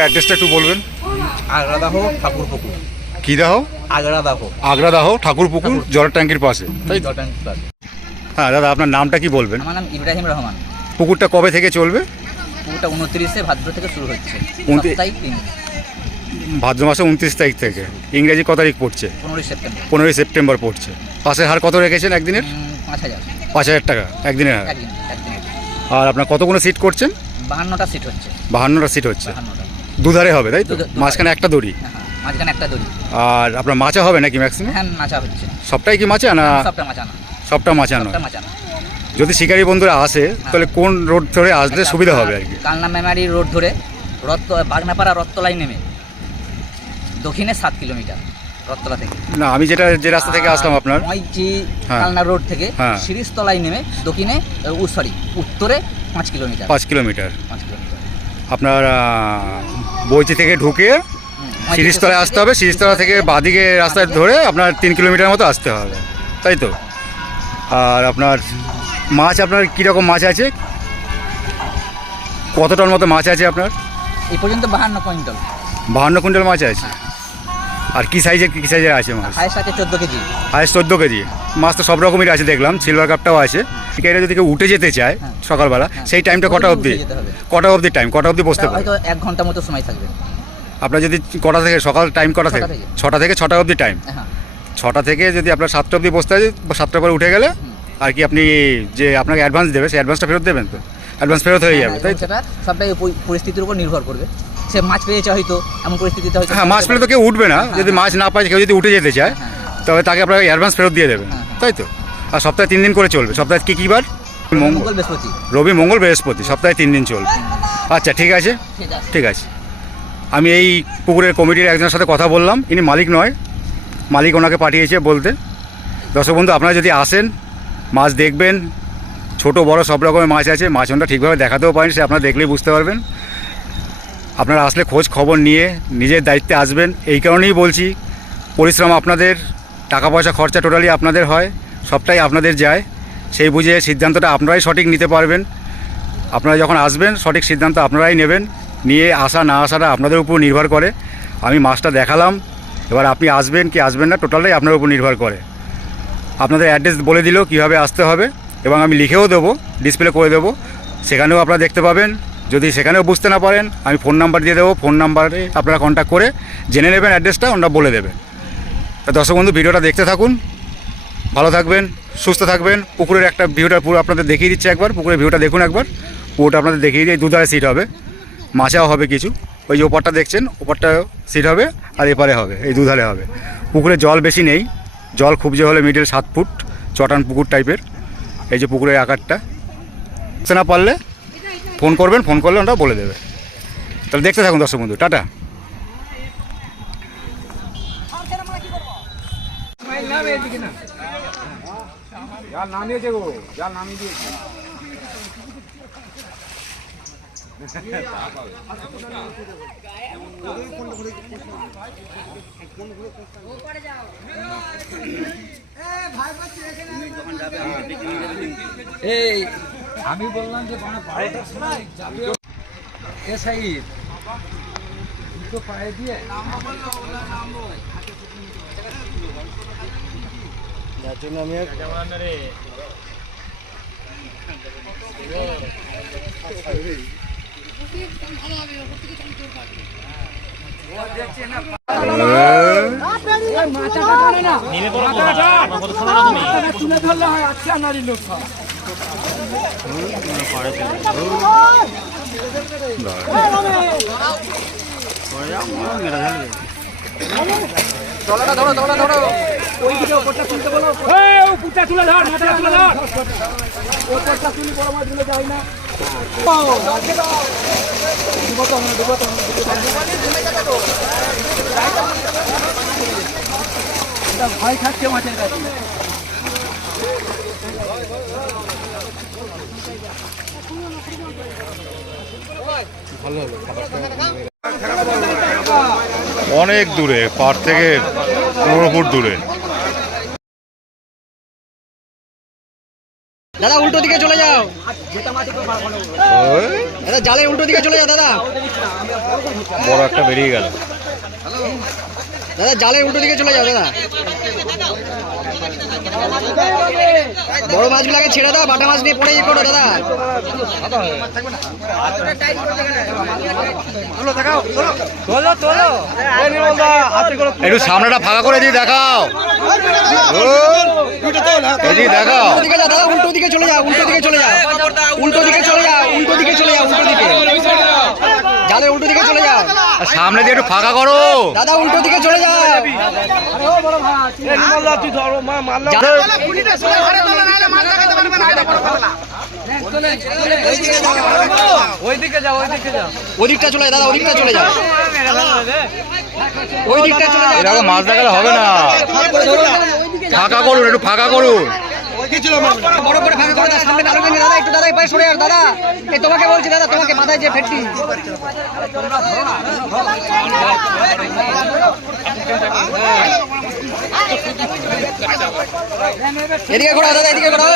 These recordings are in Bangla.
অ্যাড্রেসটা একটু বলবেন। আগ্রাদাহ ঠাকুরপুকুর। কি দাহ? আগ্রাদাহ। আগ্রাদাহ ঠাকুরপুকুর জলের ট্যাঙ্কির পাশে, তাই তো? হ্যাঁ দাদা, আপনার নামটা কি বলবেন? আমার নাম ইব্রাহিম রহমান। পুকুরটা কবে থেকে চলবে? পুকুরটা 29শে ভাদ্র থেকে শুরু হচ্ছে। 29 ভাদ্র মাসে 29 তারিখ থেকে। ইংরেজি কত তারিখ পড়ছে? 15 সেপ্টেম্বর। 15 সেপ্টেম্বর পড়ছে। পাশের হার কত রেখেছেন একদিনের? 5000। 5000 টাকা একদিনের হার। একদিনের। আর আপনার কতগুলো সিট করছেন? 52টা সিট হচ্ছে। 52টা সিট হচ্ছে। 52টা। দুধারে হবে, তাই তো? দুধারে। মাঝখানে একটা দড়ি। হ্যাঁ, মাঝখানে একটা দড়ি। আর আপনার মাচা হবে নাকি ম্যাক্সিমাম? হ্যাঁ, মাচা হচ্ছে। সবটাই কি মাচা না? সবটা মাচা না। সবটা মাচা নয়। সবটা মাচা না। যদি শিকারী বন্ধুরা আসে তাহলে কোন রোড ধরে আসলে সুবিধা হবে আর কি? কালনা মেমারি রোড ধরে বাগনাপাড়া রত্তলায় নেমে দক্ষিণে 7 কিলোমিটার রত্তলা থেকে। না, আমি যে রাস্তা থেকে আসলাম আপনার মইজি হ্যাঁ। কালনা রোড থেকে হ্যাঁ। শিরিষতলায় নেমে দক্ষিণে উত্তরে 5 কিলোমিটার। 5 কিলোমিটার। 5 কিলোমিটার। আপনার বইচি থেকে ঢুকে শিরিষতলায় আসতে হবে। শিরিষতলা থেকে বাঁদিকে রাস্তায় ধরে আপনার 3 কিলোমিটার মতো আসতে হবে, তাই তো? আর আপনার মাছ, আপনার কীরকম মাছ আছে? কত টন মতো মাছ আছে আপনার? এই পর্যন্ত 52 কুইন্টাল। 52 কুইন্টাল মাছ আছে। আর কি সাইজের আছে মাছ? হাইস্ট আছে 14 কেজি। Highest 14 KG. মাছ তো সব রকমের আছে দেখলাম, সিলভার কাপটাও আছে। শিকারিরা যদি কেউ উঠে যেতে চায় সকালবেলা, সেই টাইমটা কটা অবধি? কটা অবধি টাইম? কটা অবধি বসতে পারে? হয়তো 1 ঘন্টা মতো সময় থাকবে। আপনার যদি কটা থেকে সকাল টাইম কটা থেকে? 6টা থেকে 6টা অবধি টাইম। হ্যাঁ। 6টা থেকে যদি আপনার 7টা অবধি বসতে হয়, 7টার পরে উঠে গেলে আর কি আপনি যে আপনাকে অ্যাডভান্স দেবে, সেই অ্যাডভান্সটা ফেরত দেবেন তো? অ্যাডভান্স ফেরত হয়ে যাবে, তাই তো? সেটা সবটাই পরিস্থিতির উপর নির্ভর করবে। সে মাছ পেয়েছে হয়তো, এমন পরিস্থিতিতে হয়তো। হ্যাঁ, মাছ পেলে তো কেউ উঠবে না। যদি মাছ না পায়, কেউ যদি উঠে যেতে চায় তবে তাকে আপনাকে অ্যাডভান্স ফেরত দিয়ে দেবেন, তাই তো? আর সপ্তাহে 3 দিন করে চলবে। সপ্তাহে কী বার? মঙ্গল বৃহস্পতি। রবি মঙ্গল বৃহস্পতি, সপ্তাহে 3 দিন চলবে। আচ্ছা, ঠিক আছে, ঠিক আছে। আমি এই পুকুরের কমিটির একজনের সাথে কথা বললাম। ইনি মালিক নয়, মালিক ওনাকে পাঠিয়েছে বলতে। দর্শক বন্ধু, আপনারা যদি আসেন, মাছ দেখবেন, ছোট বড় সব রকমের মাছ আছে। মাছ ওনারা ঠিকভাবে দেখাতেও পারেন, সে আপনারা দেখলেই বুঝতে পারবেন। আপনারা আসলে খোঁজ খবর নিয়ে নিজের দায়িত্বে আসবেন। এই কারণেই বলছি, পরিশ্রম আপনাদের, টাকা পয়সা খরচা টোটালি আপনাদের হয়, সবটাই আপনাদের যায়। সেই বুঝে সিদ্ধান্তটা আপনারাই সঠিক নিতে পারবেন। আপনারা যখন আসবেন, সঠিক সিদ্ধান্ত আপনারাই নেবেন। নিয়ে আসা না আসাটা আপনাদের উপর নির্ভর করে। আমি মাছটা দেখালাম, এবার আপনি আসবেন কি আসবেন না টোটালটাই আপনার উপর নির্ভর করে। আপনাদের অ্যাড্রেস বলে দিলেও কীভাবে আসতে হবে, এবং আমি লিখেও দেবো, ডিসপ্লে করে দেবো, সেখানেও আপনারা দেখতে পাবেন। যদি সেখানেও বুঝতে না পারেন, আমি ফোন নাম্বার দিয়ে দেবো, ফোন নাম্বারে আপনারা কন্ট্যাক্ট করে জেনে নেবেন অ্যাড্রেসটা, ওনারা বলে দেবেন। তা দর্শক বন্ধু, ভিডিওটা দেখতে থাকুন, ভালো থাকবেন, সুস্থ থাকবেন। পুকুরের একটা ভিউটা পুরো আপনাদের দেখিয়ে দিচ্ছে একবার। পুকুরের ভিউটা দেখুন একবার। পুরোটা আপনাদের দেখিয়ে দিয়ে, দুধারে সিট হবে, মাছাও হবে কিছু। ওই যে ওপারটা দেখছেন, ওপারটা সিট হবে, আর এপারে হবে, এই দুধারে হবে। পুকুরে জল বেশি নেই, জল খুব যে হলে মিডল 7 ফুট, চটান পুকুর টাইপের। এই যে পুকুরের আকারটা, বুঝতে না পারলে ফোন করবেন, ফোন করলে ওটা বলে দেবে। তাহলে দেখতে থাকুন দর্শক বন্ধু, টাটা। এই আমি বললাম যে 12টার সময় যাবে। এ সাইড দুটো পায়ে দিয়ে যার জন্য আমি ভয় থাকছে মাছের কাছে। অনেক দূরে, পাড় থেকে 15 ফুট দূরে। দাদা উল্টো দিকে চলে যাও, ওই, দাদা জালের উল্টো দিকে চলে যাও দাদা, বড় একটা বেরিয়ে গেল। দাদা জালের উল্টো দিকে চলে যাও দাদা। বড় মাছগুলোকে ছেড়ে দাও, বাটা মাছ নিয়ে পড়ে ইয়ে করো দাদা। একটু সামনেটা ফাঁকা করে দিয়ে দেখাও, এদিকে দেখাও। উল্টো দিকে যাও দাদা, উল্টো দিকে চলে যাও, উল্টো দিকে চলে যাও, উল্টো দিকে চলে যাও, উল্টো দিকে চলে যাও, উল্টো দিকে জালের উল্টো দিকে চলে যাও আর সামনে দিয়ে একটু ফাঁকা করো। দাদা, উল্টো দিকে চলে যাও। ওদিকটা চলে যাও দাদা, ওদিকটা চলে যাও, ওই দিকটা চলে যাও। এরকম মাছ দেখালে হবে না, ফাঁকা করুন, একটু ফাঁকা করুন। বড় করে ফাঁকা করে দাও, সামনে আলো ভেঙে দাদা, একটু দাদা এই পাশে সরে যাও দাদা, এই তোমাকে বলছি দাদা, তোমাকে মাথায় যে ফেটটি। এদিকে ঘোরাও দাদা, এদিকে ঘোরাও।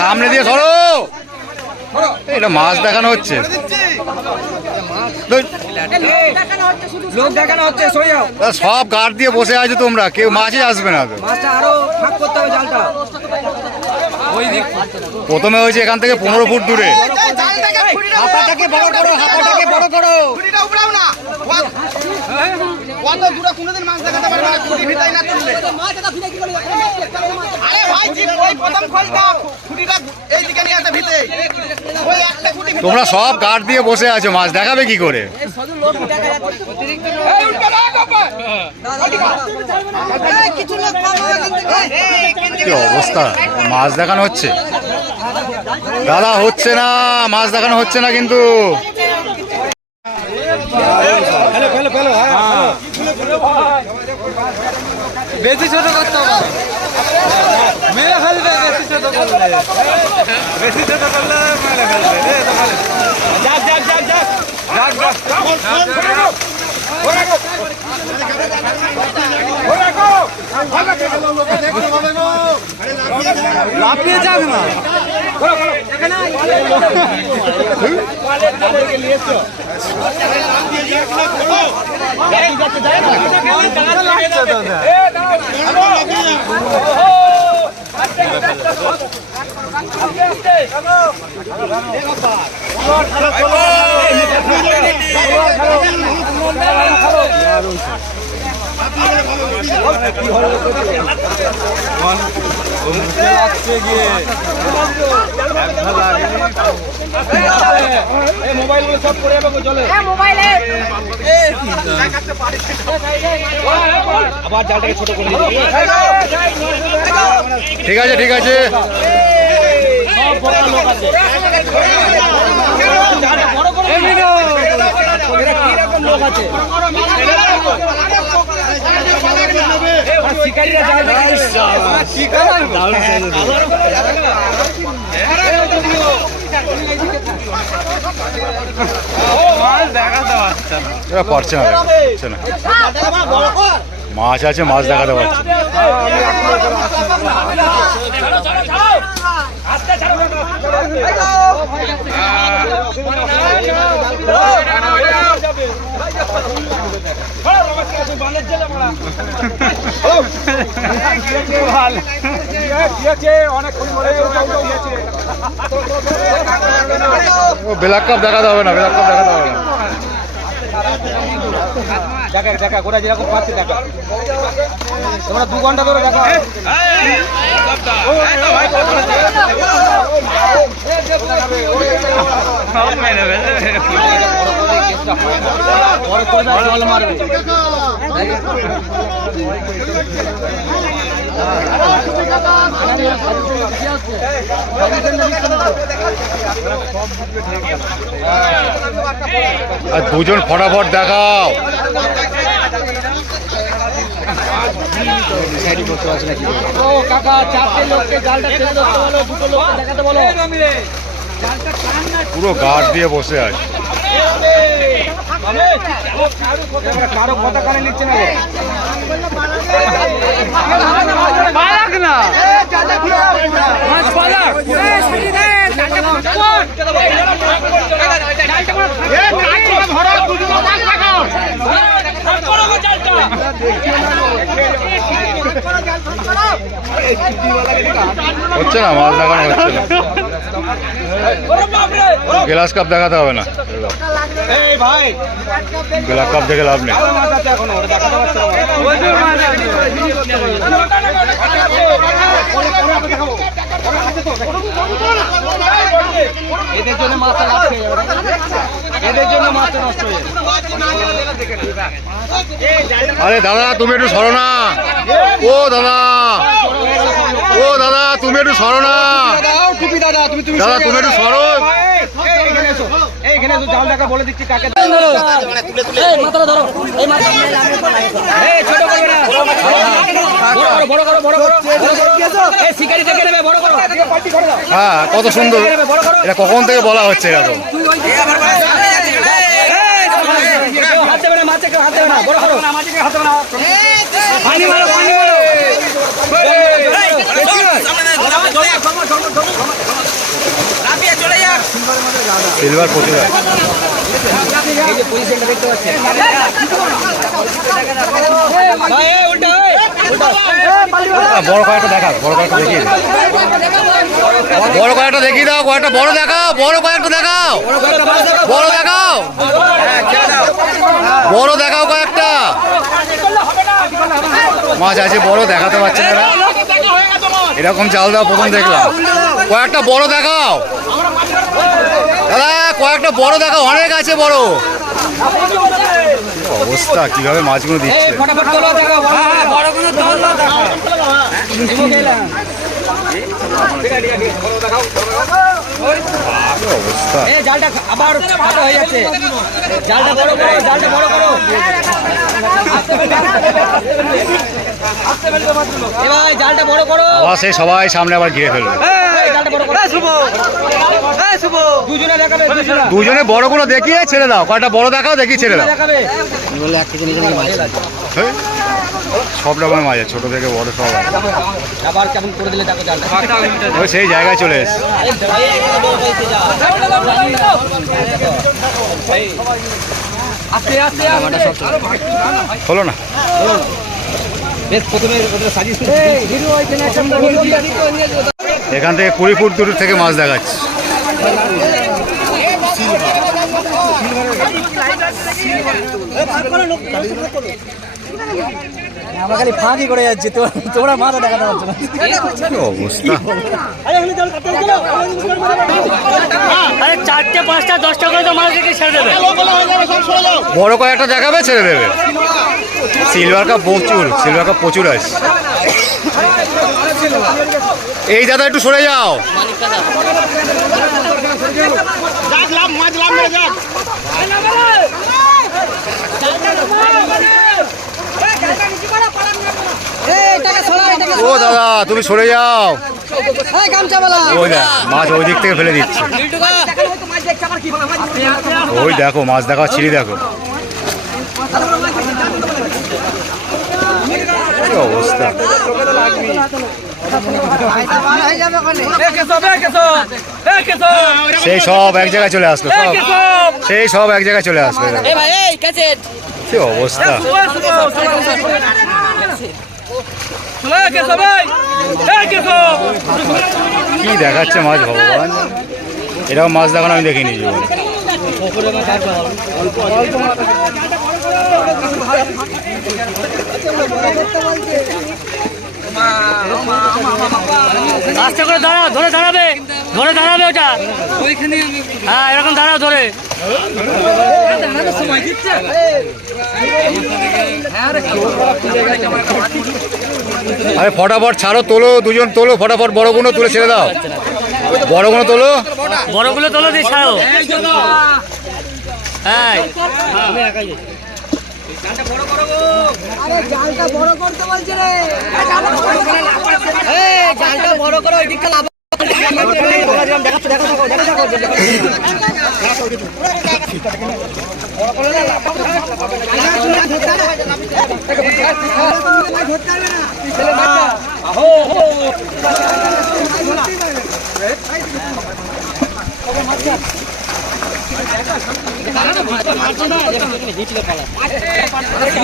সামনে দিয়ে সরো, এটা মাছ দেখানো হচ্ছে। লোক দেখানো হচ্ছে, সরে যাও। সব গার্ড দিয়ে বসে আছো তোমরা, কেউ মাছই আসবে না তো। মাছটা আরো ফাঁক করতে হবে জালটা। ওই দিক প্রথমে হয়েছে এখান থেকে 15 ফুট দূরে। হাঁপাটাকে বড় করো, হাঁপাটাকে বড় করো। কত দূরে কোনোদিন মাছ দেখাতে পারবে না, খুঁটি ভিতাই না তুললে। আরে ভাই জিপ ওই প্রথম খোলটা খুঁটিটা এই দিকে নিয়ে আসে ভিতে, ওই একটা খুঁটি ভিতে। তোমরা সব গার্ড দিয়ে বসে আছো, মাছ দেখাবে কি করে? এই উল্টো না বাবা, এই কিছু লোক কম হবে কিন্তু কি অবস্থা, মাছ দেখানো হচ্ছে দাদা, হচ্ছে না, মাছ দেখানো হচ্ছে না কিন্তু। বেশি ছোট করতে হবে, মেরে ফেলবে বেশি ছোট করলে, বেশি ছোট করলে মেরে ফেলবে। যাক যাক যাক যাক যাক যাক, লাফিয়ে যাবে না। মোবাইল সব করে যাবে চলে, আবার জালটাকে ছোট করে দিবে। ঠিক আছে ঠিক আছে, সব বড় লোক আছে, কিরকম লোক আছে শিকারীরা জাল দেখাতে পারছে না, এরা পারছে না, পারছে না। মাছ আছে, মাছ দেখাতে পারছে না। ও ব্ল্যাক কাপ দেখাতে হবে না, ব্ল্যাক কাপ দেখাতে হবে না। দেখা দেখা গোটা যেরকম পাচ্ছি দেখা, তোমরা 2 ঘন্টা ধরে দেখা। জল মারবে আর দুজন ফটাফট দেখাও। ও কাকা, 4টে লোককে জালটা ছেড়ে ধরতে বলো, 2টো লোককে দেখাতে বলো। পুরো গার্ড দিয়ে বসে আছে। কারো কথা কানে নিচ্ছে না হচ্ছে না, মাছ দেখানো হচ্ছে না। গ্লাস কাপ দেখাতে হবে না, এই ভাই গ্লাস কাপ দেখে লাভ নেই। মাছ আছে এখনো, ওটা দেখাতে পারছে না। এদের জন্য মাছটা নষ্ট হয়ে যাবে, এদের জন্য মাছটা নষ্ট হয়ে যাবে। আরে দাদা তুমি একটু সরো না, ও দাদা, ও দাদা তুমি একটু সরো না, দাও টুপি দাদা, তুমি তুমি দাদা তুমি একটু সরো। এইখানে এসো, এইখানে এসো, জাল দেখা বলে দিচ্ছি কাকে। মাথাটা ধরো, এই মাথা এই ছোট করবে না, বড় করো, বড় করো, এই শিকারি থেকে নেবে, বড় করো। হ্যাঁ কত সুন্দর, এটা কখন থেকে বলা হচ্ছে এরকম। হাত দেবে না, মাছে কেউ হাত দেবে না, বড় করো। পানি মারো, পানি মারো। সিলভার প্রচুর আছে। এই যে পজিশনটা দেখতে পাচ্ছেন ভাই, এই উল্টা, এই উল্টা। বড় কয়েকটা দেখাও, বড় কয়েকটা দেখিয়ে দাও, বড় কয়েকটা দেখিয়ে দাও, কয়েকটা বড় দেখাও, বড় কয়েকটা দেখাও, বড় দেখাও, বড় দেখাও কয়েকটা। মাছ আছে বড় দেখাতে পারছে না, এরকম চাল দাও প্রথম দেখলাম। কয়েকটা বড় দেখাও দাদা, কয়েকটা বড় দেখাও, অনেক আছে বড়। অবস্থা কিভাবে মাছগুলো দিচ্ছে, ফটাফট তোলো, দেখাও, বড়গুলো তোলো, দেখাও। অবস্থা। এই জালটা আবার ছোট হয়ে যাচ্ছে, জালটা বড় করো, জালটা বড় করো। এবার জালটা বড় করো, আবার সেই সবাই সামনে আবার ঘিরে ফেলবে। এই জালটা বড় করো। দুজনে দেখাবে, দুজনে দুজনে বড়গুলো দেখিয়ে ছেড়ে দাও, কয়েকটা বড় দেখাও, দেখিয়ে ছেড়ে দাও। দেখাবে। বলে এক কেজি নিয়ে মাছ হ্যাঁ? সব রকমের মাছ আছে, ছোট থেকে বড় সব আছে। আবার কেমন করে দিলে দেখো জালটা। ওই সেই জায়গায় চলে এসছে। আস্তে আস্তে হলো না, বেশ প্রথমে ওটা সাজিয়ে এখান থেকে 20 ফুট দূর থেকে মাছ দেখাচ্ছে। আমার খালি ফাঁকি করে যাচ্ছে, তোমরা মাথা দেখাতে পারছো না। কি অবস্থা, আরে 4টে 5টা 10টা করে তো মাছ দেখে ছেড়ে দেবে। বড় কয়েকটা দেখাবে, ছেড়ে দেবে। সিলভার কাপ প্রচুর, সিলভার কাপ প্রচুর আছে। এই দাদা একটু সরে যাও, ও দাদা তুমি সরে যাও। ওই দেখ মাছ ওই দিক থেকে ফেলে দিচ্ছে, ওই দেখো মাছ দেখো, ছিঁড়ি দেখো কি অবস্থা। সেই সব এক জায়গায় চলে আসলো, সব সেই সব এক জায়গায় চলে আসলো, কি অবস্থা। কি দেখাচ্ছে মাছ ভগবান, এরকম মাছ দেখানো আমি দেখিনি জীবনে। আস্তে করে দাঁড়াও, ধরে দাঁড়াবে, ধরে দাঁড়াবে ওটা। হ্যাঁ এরকম দাঁড়াও ধরে। আরে ফটাফট ছাড়ো, তোলো, দুজন তোলো ফটাফট, বড়গুলো তুলে ছেড়ে দাও, বড়গুলো তোলো, বড়গুলো তোলো দিয়ে ছাড়ো। হ্যাঁ জালটা বড় করো, ওই দিকটা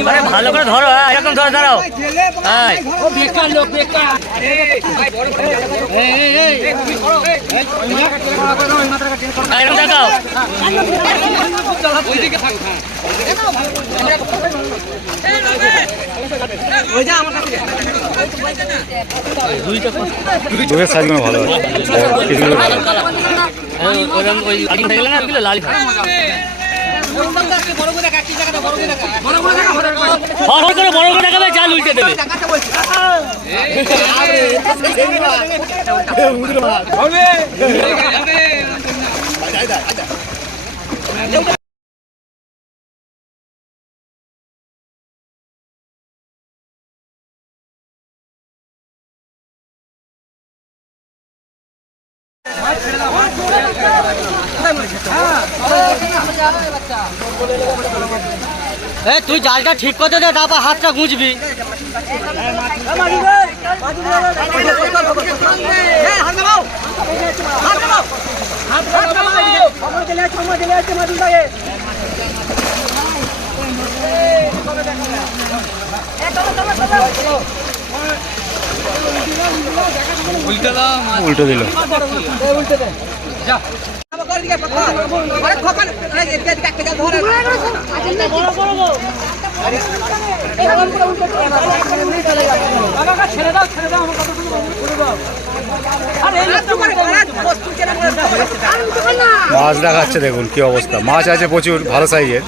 আরে ভালো করে ধরো, হ্যাঁ এরকম ধরে দাঁড়াও। হ্যাঁ এরকম দেখাও। দুধের সাইজগুলো ভালো আছে, পিসগুলো ভালো আছে। ওরকম ওই আগে থেকে না ওইগুলো লাল হয়। বড় করে দেখাবে, চাল উল্টে দেবে। তুই জালটা ঠিক করতে দে, তারপর হাতটা গুঁজবি। উল্টো দিল। মাছ দেখাচ্ছে, দেখুন কি অবস্থা। মাছ আছে প্রচুর, ভালো সাইজের,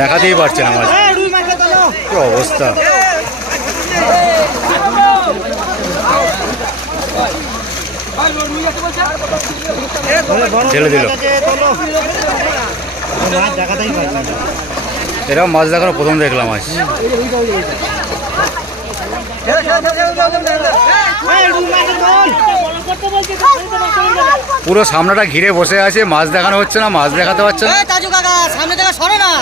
দেখাতেই পারছে না মাছ, কি অবস্থা। ঢেলে দিল। এরকম মাছ দেখানো প্রথম দেখলাম আজ। পুরো সামনেটা ঘিরে বসে আছে, মাছ দেখানো হচ্ছে না, মাছ দেখাতে পারছে না। সামনে থেকে সরে না।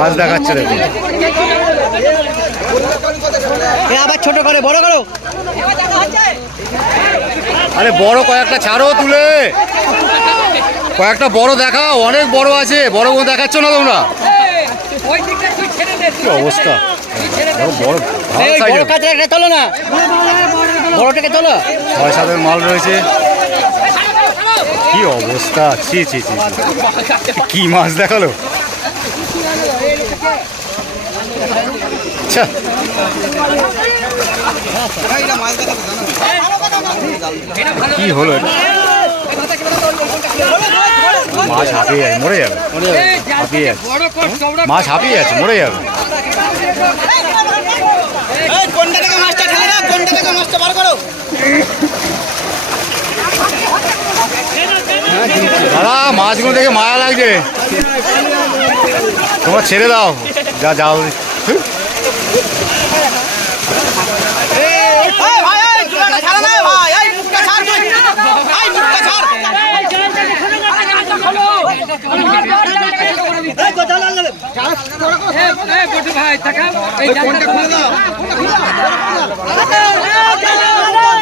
মাছ দেখাচ্ছে, দেখুন। আবার ছোট করে বড় করো। আরে বড় কয়েকটা ছাড়ো তুলে, কয়েকটা বড় দেখাও, অনেক বড় আছে। বড় কোনো দেখাচ্ছ না তোমরা? কি অবস্থা, বড় ভালো সাইজের। তোলো না, বড়টাকে তোলো। 6-7 মাল রয়েছে, কি অবস্থা। ছি ছি ছি, কি মাছ দেখালো। আচ্ছা, কি হলো এটা? মাছ হাঁপিয়ে যাবে, মরে যাবে, হাঁপিয়ে যাচ্ছে মাছ, হাঁপিয়ে যাচ্ছে, মরে যাবে। কোনটা থেকে মাছটা ঠেলে না, কোনটা থেকে মাছটা বার করো। দাদা মাছগুলো দেখে মায়া লাগছে, তোমরা ছেড়ে দাও, যা যাও।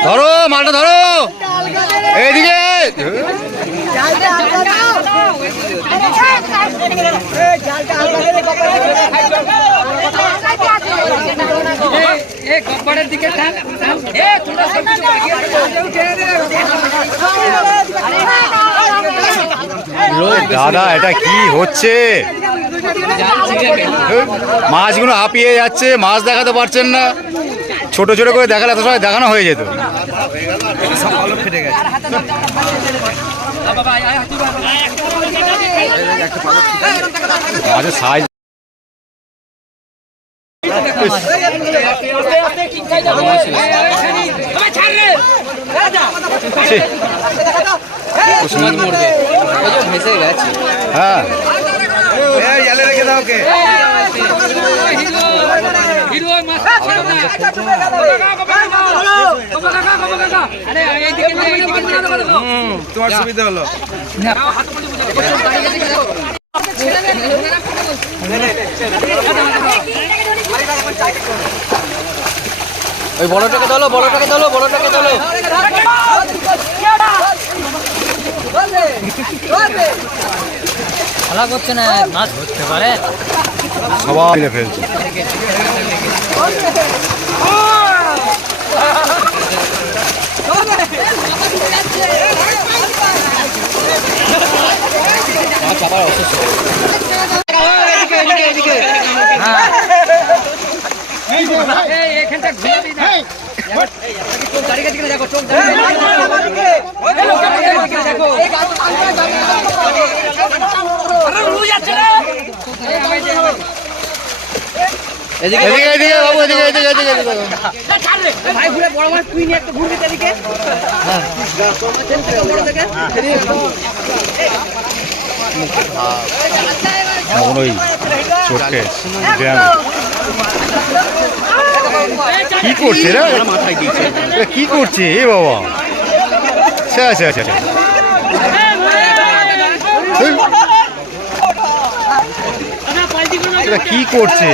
ধরো মালটা, ধরো এইদিকে। দাদা এটা কি হচ্ছে? মাছগুলো হাঁপিয়ে যাচ্ছে, মাছ দেখাতে পারছেন না। ছোট ছোট করে দেখালে এত সময় দেখানো হয়ে যেত। মাছের সাইজ হ্যাঁ ফেলে রেখে দাও কে তোমার সুবিধা হলো ওই বড়টাকে তোলো বড়টাকে তোলো বড়টাকে তোলো খেলা করছে না মাছ ধরতে পারে সবাই মিলে ফেলছে এদিকে এদিকে বাবু এদিকে এদিকে এদিকে ভাই ঘুরে বড় মাছ তুই নিয়ে একটু ঘুরবি এদিকে এখন ওই চোখে কি করছে রে মাথায় দিচ্ছে কি করছে এ বাবা আচ্ছা আচ্ছা আচ্ছা এটা কি করছে